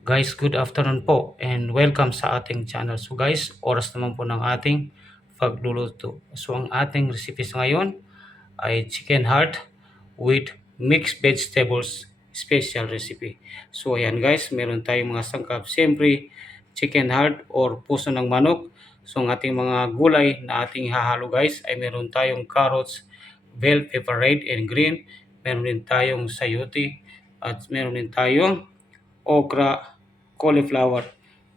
Guys, good afternoon po and welcome sa ating channel. So guys, oras naman po ng ating pagluluto. So ang ating recipes ngayon ay chicken heart with mixed vegetables special recipe. So ayan guys, meron tayong mga sangkap. Siyempre, chicken heart or puso ng manok. So ang ating mga gulay na ating hahalo guys ay meron tayong carrots, bell pepper red and green. Meron din tayong sayote at meron din tayong okra, cauliflower.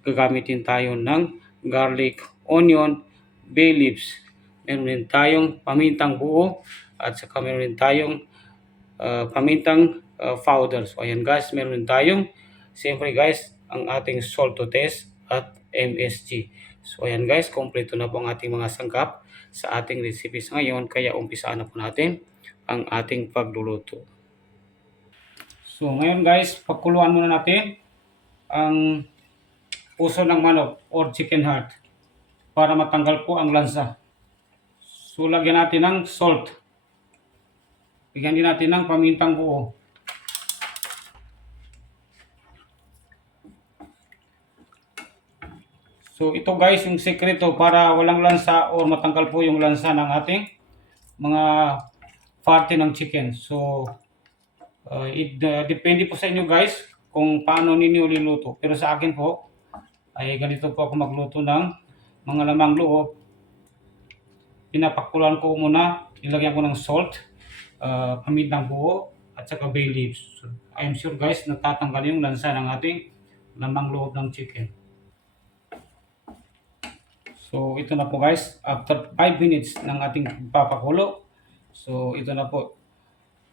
Gagamitin tayo ng garlic, onion, bay leaves. Meron din tayong pamintang buo at saka meron din tayong pamintang powder. So ayan guys, meron din tayong siyempre guys ang ating salt to taste at MSG. So ayan guys, kompleto na po ang ating mga sangkap sa ating recipes ngayon. Kaya umpisaan na po natin ang ating pagluluto. So ngayon guys, pakuluan muna natin ang puso ng manok or chicken heart para matanggal po ang lansa. So lagyan natin ng salt. Lagyan din natin ng pamintang buo. So ito guys yung sekreto para walang lansa or matanggal po yung lansa ng ating mga parte ng chicken. So depende po sa inyo guys kung paano ninyo liluto. Pero sa akin po ay ganito po ako magluto ng mga lamang loob. Pinapakuluan ko muna, ilagyan ko ng salt, pamintang buo, at saka bay leaves. So, I'm sure guys, natatanggal yung lansa ng ating lamang loob ng chicken. So ito na po guys, after 5 minutes ng ating papakulo, so ito na po,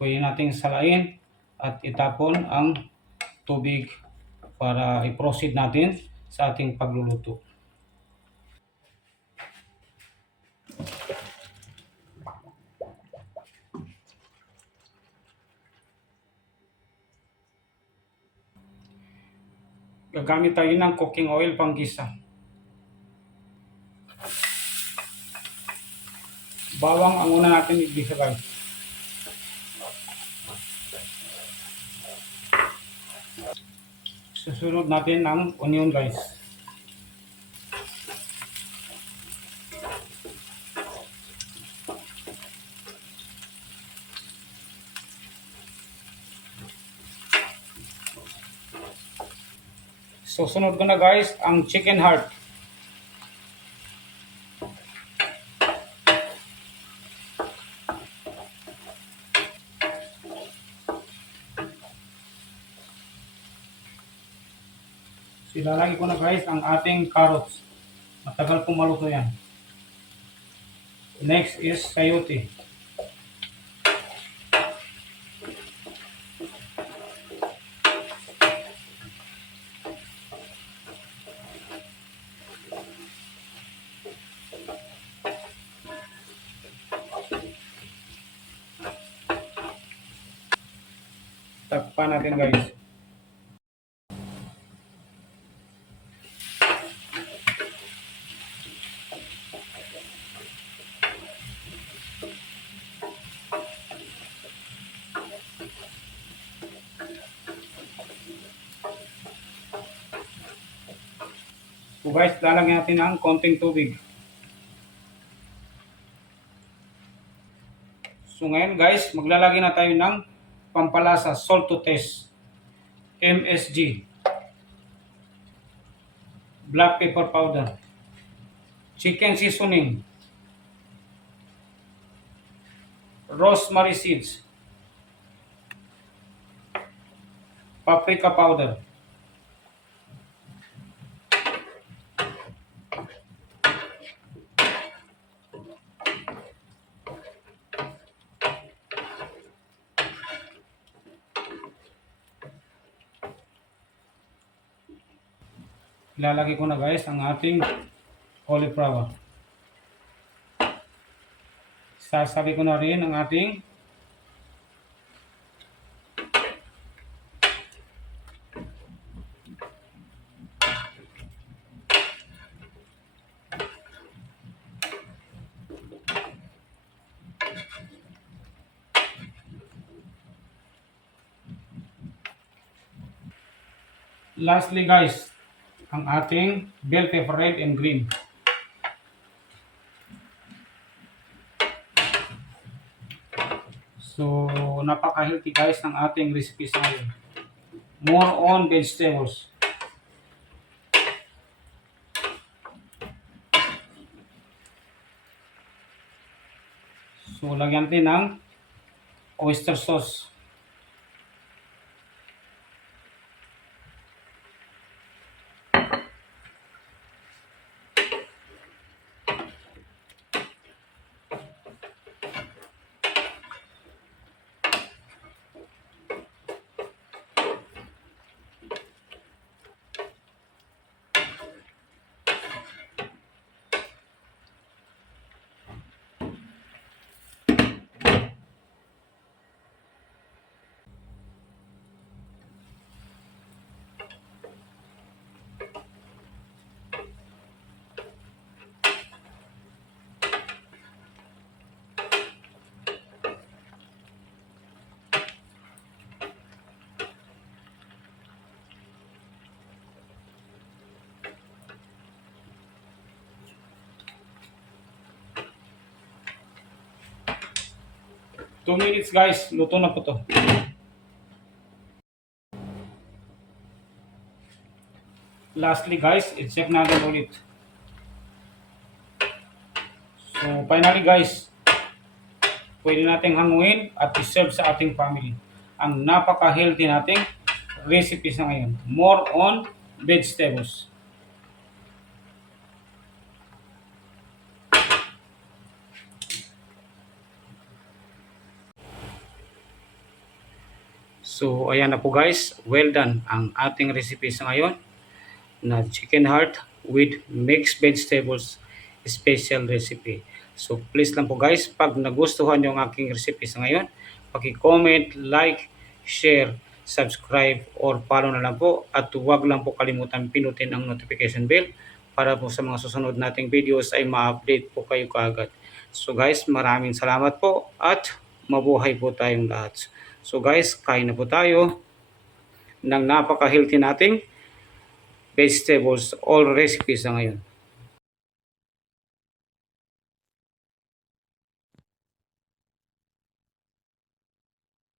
pwede nating salain at itapon ang tubig para i-proceed natin sa ating pagluluto. Gagamit tayo ng cooking oil panggisa. Bawang ang una natin igisa guys. Susunod natin ang onion guys. Susunod ko na guys ang chicken heart. Ilalagay ko na guys ang ating carrots. Matagal pong maluto yan. Next is sayote. Takpan natin guys. So guys, lalagyan natin ng konting tubig. So ngayon guys, maglalagay na tayo ng pampalasa, salt to taste, MSG, black pepper powder, chicken seasoning, rosemary seeds, paprika powder, ilalagay ko na guys ang ating cauliflower. Sasabi ko na rin ang ating Lastly guys, ang ating bell pepper red and green. So, napaka-healthy guys ng ating recipe sa ngayon. More on vegetables. So, lagyan natin ng oyster sauce. Two minutes guys, luto na po to. Lastly guys, i-check natin ulit. So finally guys, pwede nating hanguin at i-serve sa ating family. Ang napaka-healthy nating recipe sa ngayon. More on vegetables. So ayan na po guys, well done ang ating recipe sa ngayon na chicken heart with mixed vegetables special recipe. So please lang po guys, pag nagustuhan nyo ang aking recipe sa ngayon, paki-comment, like, share, subscribe, or follow na lang po. At huwag lang po kalimutan pinutin ang notification bell para po sa mga susunod nating videos ay ma-update po kayo kaagad. So guys, maraming salamat po at mabuhay po tayong lahat. So guys, kain na po tayo ng napaka-healthy nating vegetables all recipes na ngayon.